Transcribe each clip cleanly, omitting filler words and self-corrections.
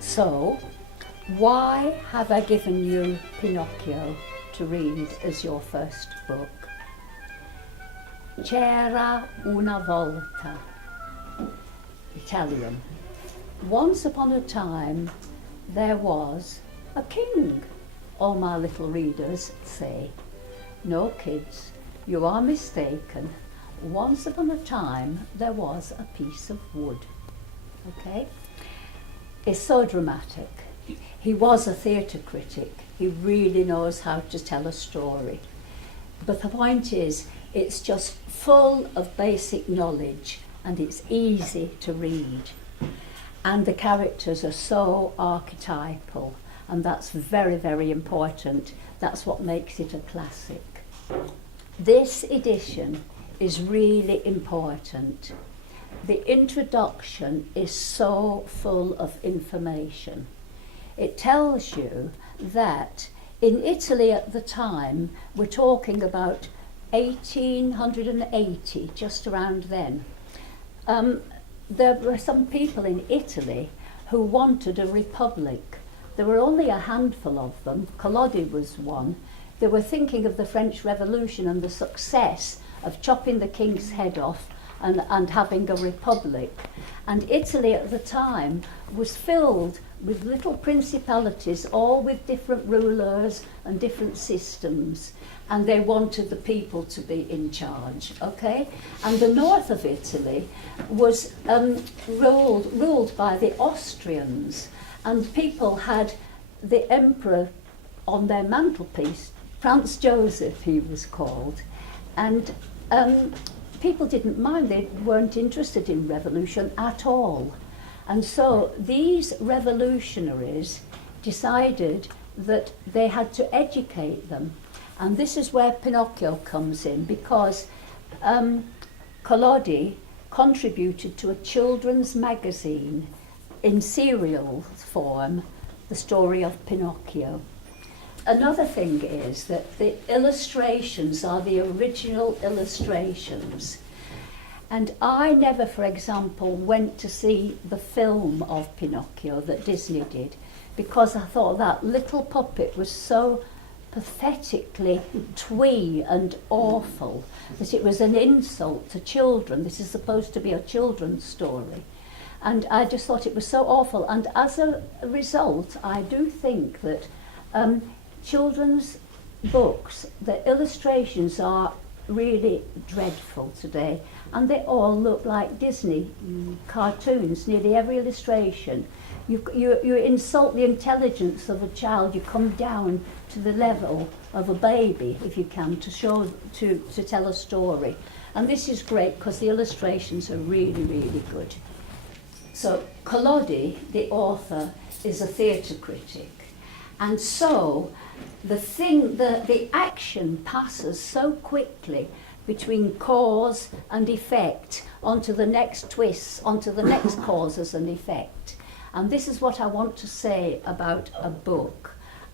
So, why have I given you Pinocchio to read as your first book? C'era una volta, Italian. Once upon a time, there was a king. All my little readers say, no kids, you are mistaken. Once upon a time, there was a piece of wood. Okay? It's so dramatic. He was a theatre critic. He really knows how to tell a story. But the point is, it's just full of basic knowledge and it's easy to read. And the characters are so archetypal, and that's very, very important. That's what makes it a classic. This edition is really important. The introduction is so full of information. It tells you that in Italy at the time, we're talking about 1880, just around then, there were some people in Italy who wanted a republic. There were only a handful of them. Collodi was one. They were thinking of the French Revolution and the success of chopping the king's head off and having a republic. And Italy at the time was filled with little principalities, all with different rulers and different systems, and they wanted the people to be in charge, okay? And the north of Italy was ruled by the Austrians, and people had the emperor on their mantelpiece, Franz Joseph he was called, and people didn't mind, they weren't interested in revolution at all. And so these revolutionaries decided that they had to educate them. And this is where Pinocchio comes in, because Collodi contributed to a children's magazine in serial form, the story of Pinocchio. Another thing is that the illustrations are the original illustrations. And I never, for example, went to see the film of Pinocchio that Disney did, because I thought that little puppet was so pathetically twee and awful that it was an insult to children. This is supposed to be a children's story. And I just thought it was so awful. And as a result, I do think that children's books, the illustrations are really dreadful today, and they all look like Disney cartoons, nearly every illustration. You insult the intelligence of a child, you come down to the level of a baby, if you can, to tell a story. And this is great because the illustrations are really, really good. So Collodi, the author, is a theatre critic. And so the action passes so quickly between cause and effect onto the next twists, onto the next causes and effect. And this is what I want to say about a book.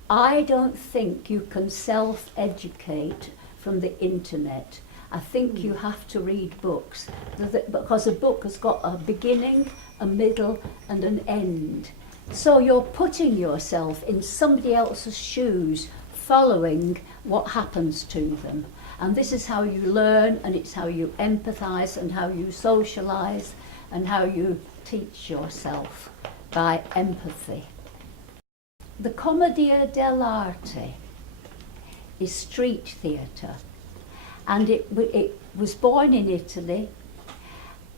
I don't think you can self-educate from the internet. I think you have to read books, because a book has got a beginning, a middle and an end. So you're putting yourself in somebody else's shoes, following what happens to them. And this is how you learn, and it's how you empathise and how you socialise and how you teach yourself, by empathy. The Commedia dell'arte is street theatre, and it was born in Italy,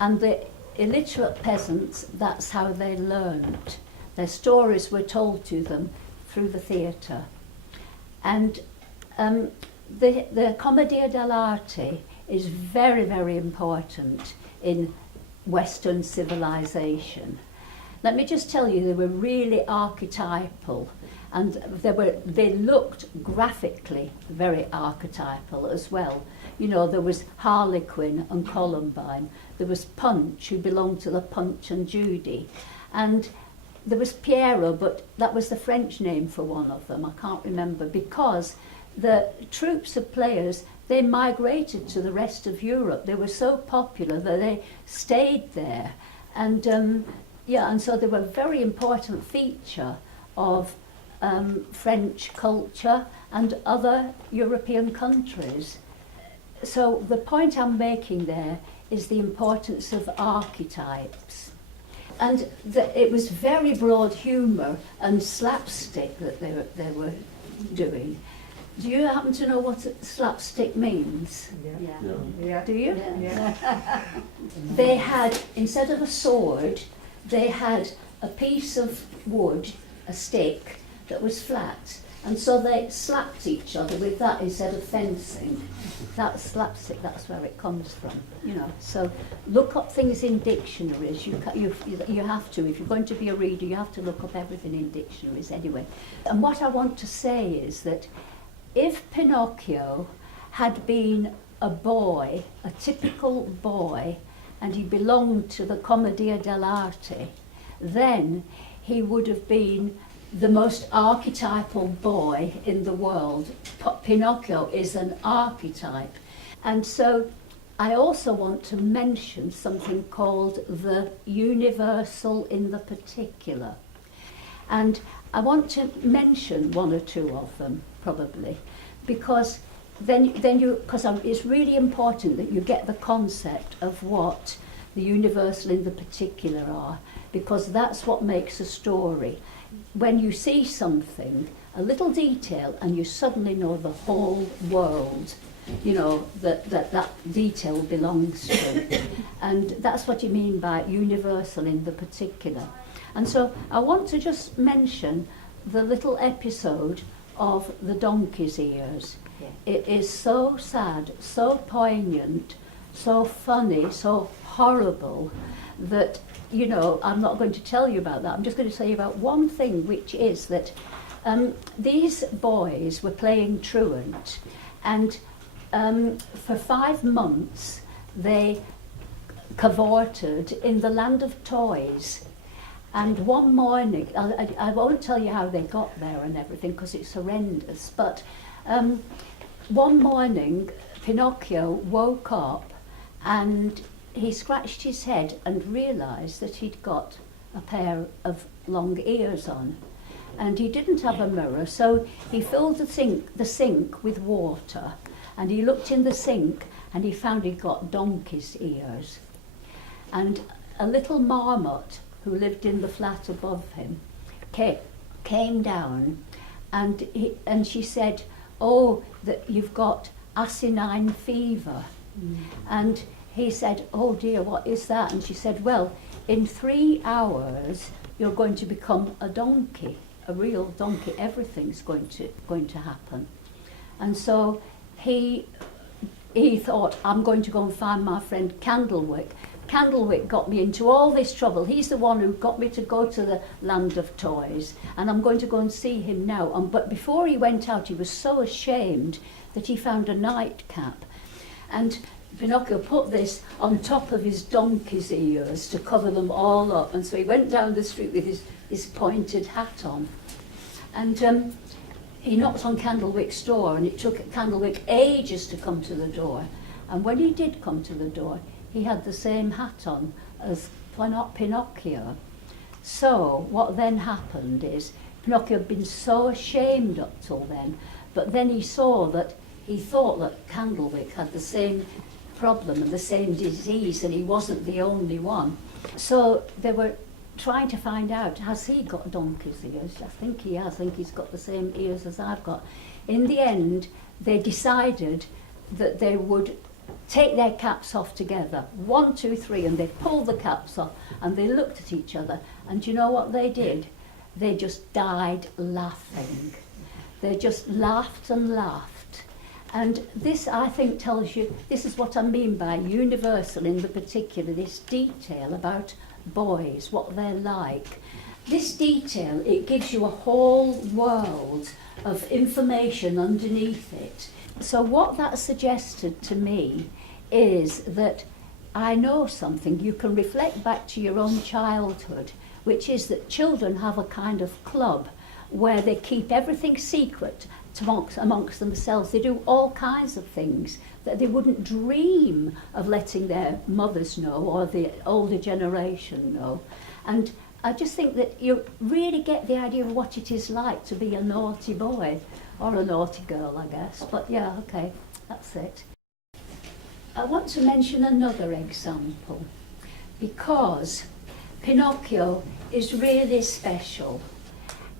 and the illiterate peasants, that's how they learned. Their stories were told to them through the theatre. And the Commedia dell'arte is very, very important in Western civilization. Let me just tell you, they were really archetypal, and they looked graphically very archetypal as well. You know, there was Harlequin and Columbine, there was Punch, who belonged to the Punch and Judy, and there was Pierrot, but that was the French name for one of them, I can't remember, because the troops of players, they migrated to the rest of Europe. They were so popular that they stayed there. And yeah, and so they were a very important feature of French culture and other European countries. So the point I'm making there is the importance of archetypes. And it was very broad humour and slapstick that they were doing. Do you happen to know what slapstick means? Yeah. Do you? Yeah. They had, instead of a sword, they had a piece of wood, a stick, that was flat. And so they slapped each other with that instead of fencing. That's slapstick, that's where it comes from, you know. So look up things in dictionaries. You have to. If you're going to be a reader, you have to look up everything in dictionaries anyway. And what I want to say is that if Pinocchio had been a boy, a typical boy, and he belonged to the Commedia dell'arte, then he would have been the most archetypal boy in the world. Pinocchio is an archetype. And so I also want to mention something called the universal in the particular. And I want to mention one or two of them, probably, because it's really important that you get the concept of what the universal in the particular are, because that's what makes a story. When you see something, a little detail, and you suddenly know the whole world, you know, that detail belongs to. And that's what you mean by universal in the particular. And so I want to just mention the little episode of the donkey's ears. Yeah. It is so sad, so poignant, so funny, so horrible that, you know, I'm not going to tell you about that. I'm just going to tell you about one thing, which is that these boys were playing truant, and for 5 months they cavorted in the land of toys. And one morning, I won't tell you how they got there and everything because it's horrendous, but one morning Pinocchio woke up and he scratched his head and realised that he'd got a pair of long ears on. And he didn't have a mirror, so he filled the sink with water, and he looked in the sink and he found he'd got donkey's ears. And a little marmot who lived in the flat above him came down, and she said, "Oh, that you've got asinine fever." And he said, "Oh dear, what is that?" And she said, "Well, in 3 hours you're going to become a donkey, a real donkey. Everything's going to happen." And so he thought, "I'm going to go and find my friend Candlewick. Candlewick got me into all this trouble. He's the one who got me to go to the land of toys, and I'm going to go and see him now." But before he went out, he was so ashamed that he found a nightcap. And Pinocchio put this on top of his donkey's ears to cover them all up. And so he went down the street with his pointed hat on. And he knocked on Candlewick's door, and it took Candlewick ages to come to the door. And when he did come to the door, he had the same hat on as Pinocchio. So what then happened is Pinocchio had been so ashamed up till then, but then he thought that Candlewick had the same problem and the same disease, and he wasn't the only one. So they were trying to find out, has he got donkey's ears? I think he has. I think he's got the same ears as I've got. In the end, they decided that they would take their caps off together, 1, 2, 3, and they pulled the caps off, and they looked at each other, and you know what they did? They just died laughing. They just laughed and laughed. And this, I think, tells you, this is what I mean by universal in the particular, this detail about boys, what they're like. This detail, it gives you a whole world of information underneath it. So what that suggested to me is that I know something, you can reflect back to your own childhood, which is that children have a kind of club where they keep everything secret amongst themselves. They do all kinds of things that they wouldn't dream of letting their mothers know or the older generation know. And I just think that you really get the idea of what it is like to be a naughty boy, or a naughty girl, I guess. But yeah, okay, that's it. I want to mention another example, because Pinocchio is really special,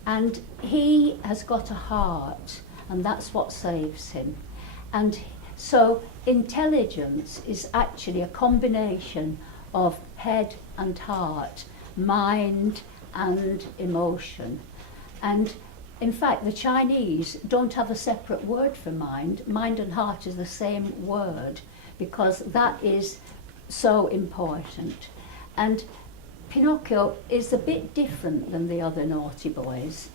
and he has got a heart, and that's what saves him. And so intelligence is actually a combination of head and heart, mind and emotion. And in fact, the Chinese don't have a separate word for mind. Mind and heart is the same word, because that is so important. And Pinocchio is a bit different than the other naughty boys.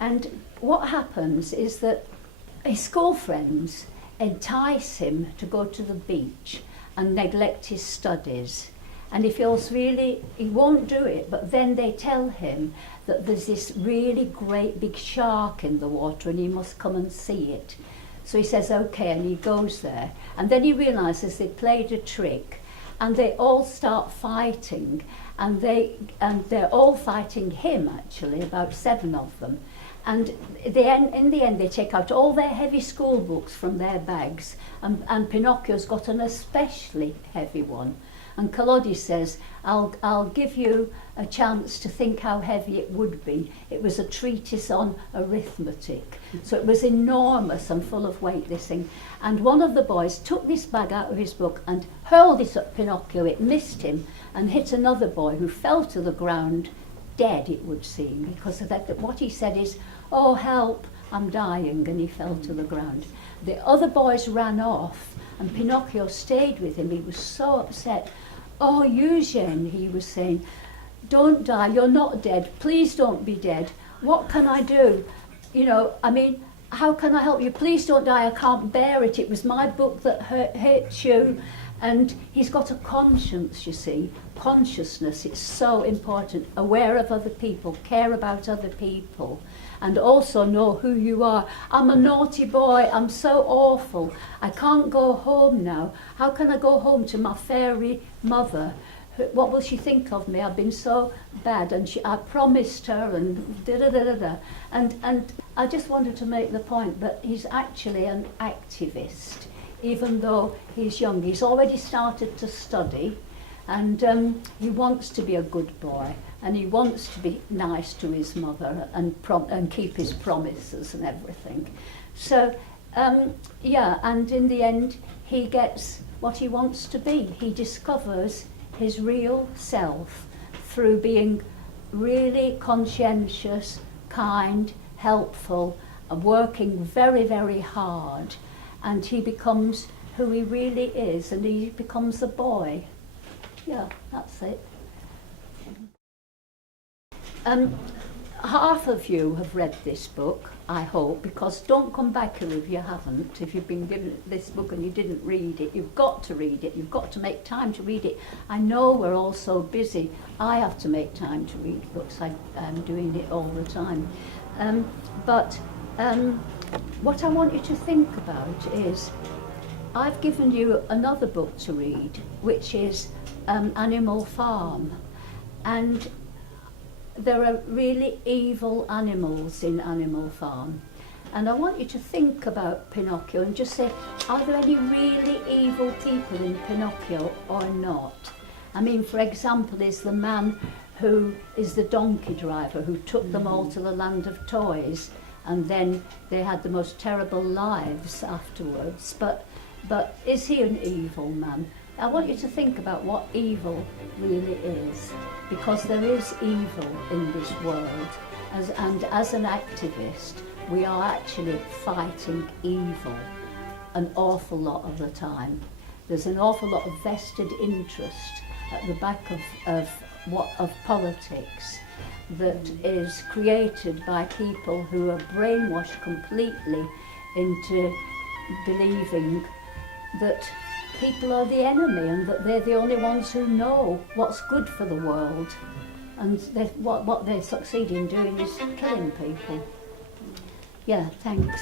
And what happens is that his school friends entice him to go to the beach and neglect his studies. And he feels really, he won't do it, but then they tell him that there's this really great big shark in the water and he must come and see it. So he says, okay, and he goes there. And then he realises they played a trick, and they all start fighting, and they're all fighting him, actually, about 7 of them. And in the end, they take out all their heavy school books from their bags, and Pinocchio's got an especially heavy one. And Collodi says, I'll give you a chance to think how heavy it would be. It was a treatise on arithmetic. So it was enormous and full of weight, this thing. And one of the boys took this bag out of his book and hurled it at Pinocchio. It missed him and hit another boy who fell to the ground, dead it would seem, because of that. What he said is, oh help, I'm dying, and he fell to the ground. The other boys ran off and Pinocchio stayed with him. He was so upset. Oh, Eugene, he was saying, don't die, you're not dead, please don't be dead. What can I do? You know, I mean, how can I help you? Please don't die, I can't bear it. It was my book that hurt you. And he's got a conscience, you see, consciousness, it's so important. Aware of other people, care about other people, and also know who you are. I'm a naughty boy, I'm so awful, I can't go home now. How can I go home to my fairy mother? What will she think of me? I've been so bad, and I promised her, and da-da-da-da-da. And I just wanted to make the point that he's actually an activist. Even though he's young, he's already started to study, and he wants to be a good boy, and he wants to be nice to his mother and keep his promises and everything. So, yeah, and in the end, he gets what he wants to be. He discovers his real self through being really conscientious, kind, helpful, and working very, very hard. And he becomes who he really is, and he becomes a boy. Yeah, that's it. Half of you have read this book, I hope, because don't come back here if you haven't. If you've been given this book and you didn't read it, you've got to read it. You've got to make time to read it. I know we're all so busy. I have to make time to read books. I'm doing it all the time. But what I want you to think about is, I've given you another book to read, which is Animal Farm. And there are really evil animals in Animal Farm. And I want you to think about Pinocchio and just say, are there any really evil people in Pinocchio or not? I mean, for example, is the man who is the donkey driver who took them all to the land of toys, and then they had the most terrible lives afterwards. But is he an evil man? I want you to think about what evil really is, because there is evil in this world, and as an activist, we are actually fighting evil an awful lot of the time. There's an awful lot of vested interest at the back of politics that is created by people who are brainwashed completely into believing that people are the enemy and that they're the only ones who know what's good for the world, and what they succeed in doing is killing people. Yeah, thanks.